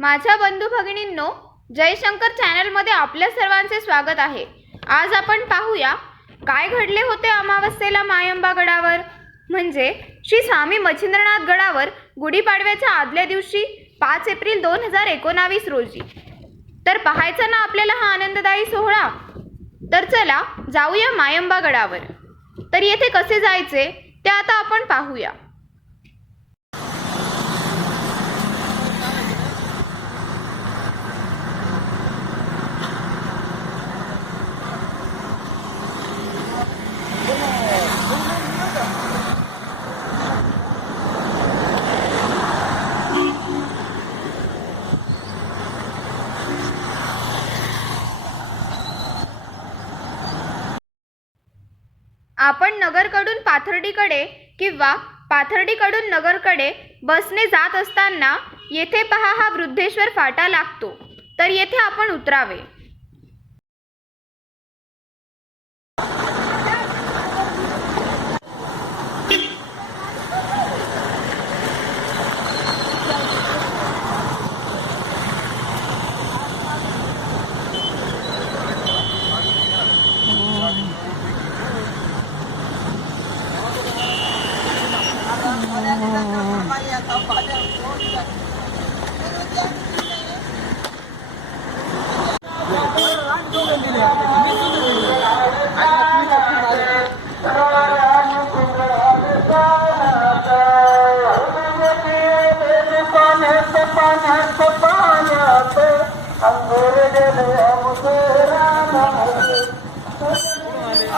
माझ्या बंधू भगिनींनो जयशंकर चॅनलमध्ये आपल्या सर्वांचे स्वागत आहे. आज आपण पाहूया काय घडले होते अमावस्येला मायंबा गडावर? म्हणजे श्री स्वामी मच्छिंद्रनाथ गडावर गुढीपाडव्याच्या आदल्या दिवशी पाच एप्रिल दोन हजार एकोणावीस रोजी. तर पाहायचा ना आपल्याला हा आनंददायी सोहळा? तर चला जाऊया मायंबा गडावर. तर येथे कसे जायचे ते आता आपण पाहूया. आपण नगरकडून पाथर्डीकडे किंवा पाथर्डीकडून नगरकडे बसने जात असताना येथे पहा हा वृद्धेश्वर फाटा लागतो. तर येथे आपण उतरावे.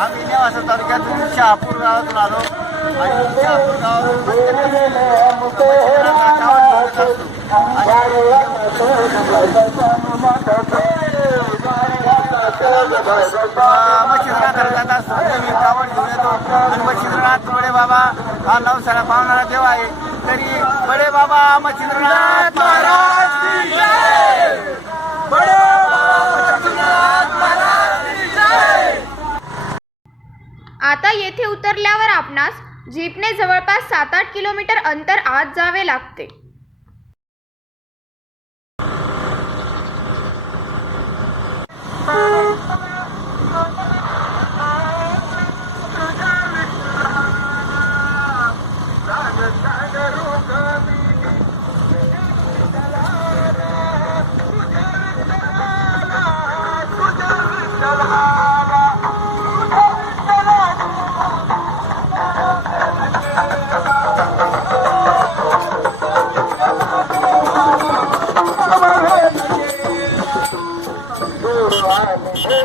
आम्ही नेवासा तालुक्यातून शहापूर गावातून आलो. आणि शहापूर गावातून मच्छिंद्रनाथ जात असतो मी कावड घेऊन येतो आणि मच्छिंद्रनाथ बडे बाबा हा नवसाला पावणारा देव आहे. तरी बडे बाबा मच्छिंद्रनाथ महाराज आता येथे उतरल्यावर आपणास जीपने जवळपास सात आठ किलोमीटर अंतर आत जावे लागते.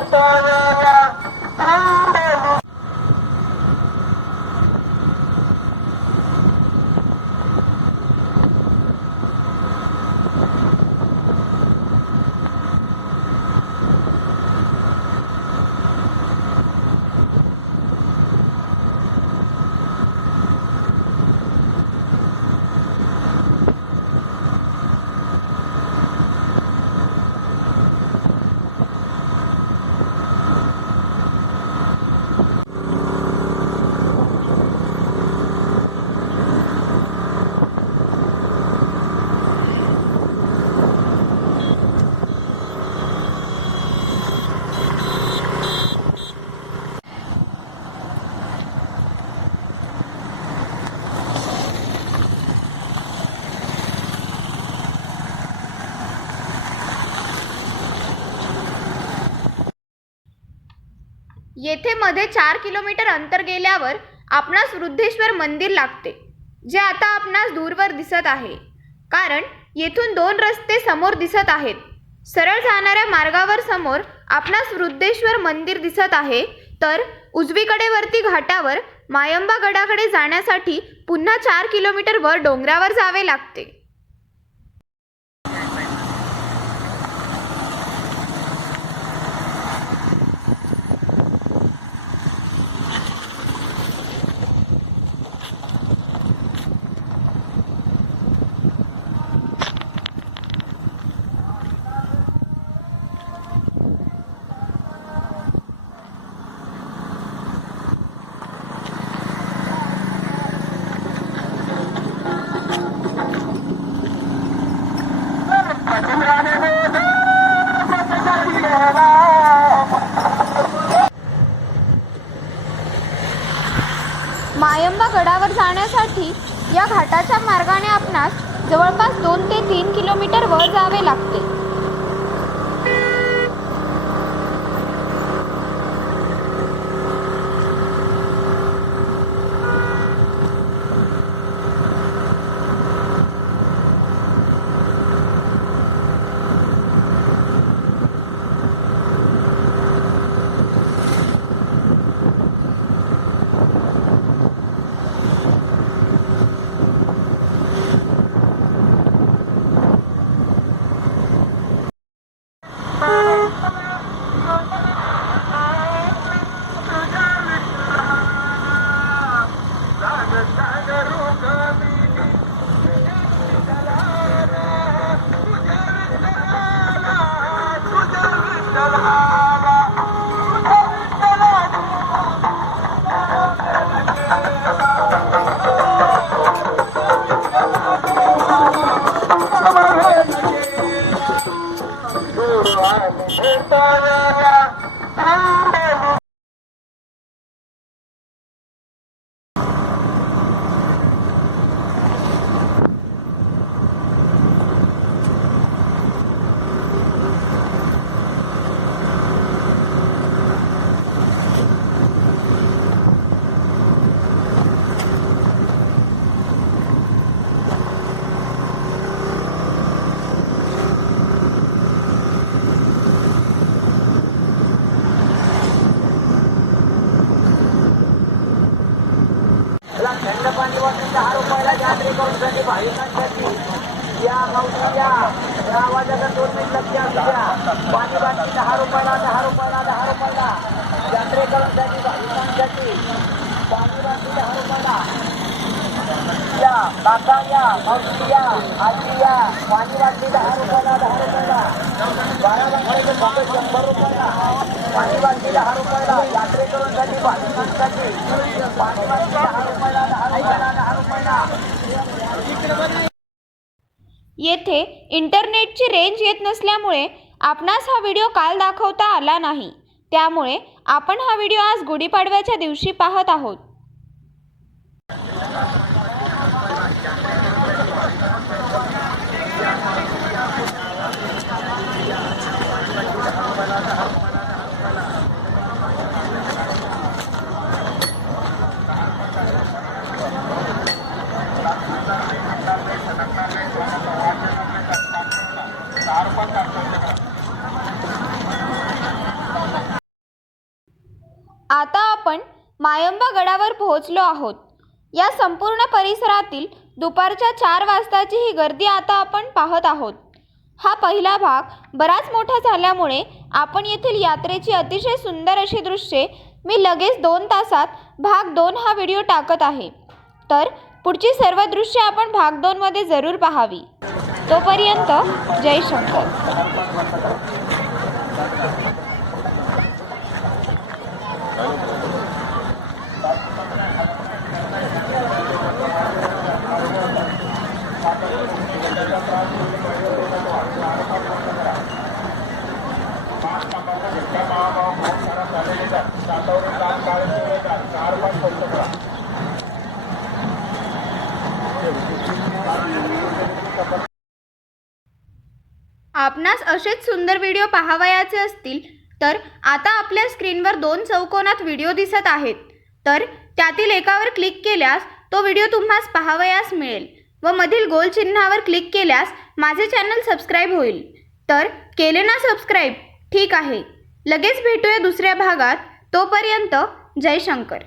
Father. येथे मध्ये चार किलोमीटर अंतर गेल्यावर आपणास वृद्धेश्वर मंदिर लागते जे आता आपणास दूरवर दिसत आहे. कारण येथून दोन रस्ते समोर दिसत आहेत. सरळ जाणाऱ्या मार्गावर समोर आपणास वृद्धेश्वर मंदिर दिसत आहे तर उजवीकडे वरती घाटावर मायंबा गडाकडे जाण्यासाठी पुन्हा चार किलोमीटर वर डोंगरावर जावे लागते. जाण्यासाठी या घाटाच्या मार्गाने आपणास जवळपास दोन ते तीन किलोमीटर वर जावे लागते. भाविकांसाठी या मावशीच्या या आवाजाचा दोन मिनिट लक्ष असू द्या पाणी बाटली दहा रुपयाला दहा रुपयाला दहा रुपयाला यात्रे भाविकांसाठी. पाणी बाटली दहा रुपयाला या काका या मावशी या आजी या पाणी बाटली दहा रुपयाला दहा रुपयाला बारा लाखाचे बाबा शंभर रुपयाला पाणी बाटली दहा रुपयाला भाविकांसाठी पाणी बाटली दहा रुपयाला दहा रुपयाला दहा रुपयाला. येथे इंटरनेटची रेंज येत नसल्यामुळे आपणास हा व्हिडिओ काल दाखवता आला नाही. त्यामुळे आपण हा व्हिडिओ आज गुढीपाडव्याच्या दिवशी पाहत आहोत. आता आपण मायंबा गडावर पोहोचलो आहोत. या संपूर्ण परिसरातील दुपारच्या चार वाजताची ही गर्दी आता आपण पाहत आहोत. हा पहिला भाग बराच मोठा झाल्यामुळे आपण येथील यात्रेची अतिशय सुंदर अशी दृश्ये मी लगेच दोन तासात भाग दोन हा व्हिडिओ टाकत आहे. तर पुढची सर्व दृश्य आपण भाग दोनमध्ये जरूर पाहावी. तोपर्यंत जय शंकर. आपणास असेच सुंदर व्हिडिओ पाहावयाचे असतील तर आता आपल्या स्क्रीनवर दोन चौकोनात व्हिडिओ दिसत आहेत. तर त्यातील एकावर क्लिक केल्यास तो व्हिडिओ तुम्हास पाहावयास मिळेल व मधील गोल चिन्हावर क्लिक केल्यास माझे चॅनल सबस्क्राईब होईल. तर केले ना सबस्क्राईब? ठीक आहे. लगेच भेटूया दुसऱ्या भागात. तोपर्यंत जय शंकर.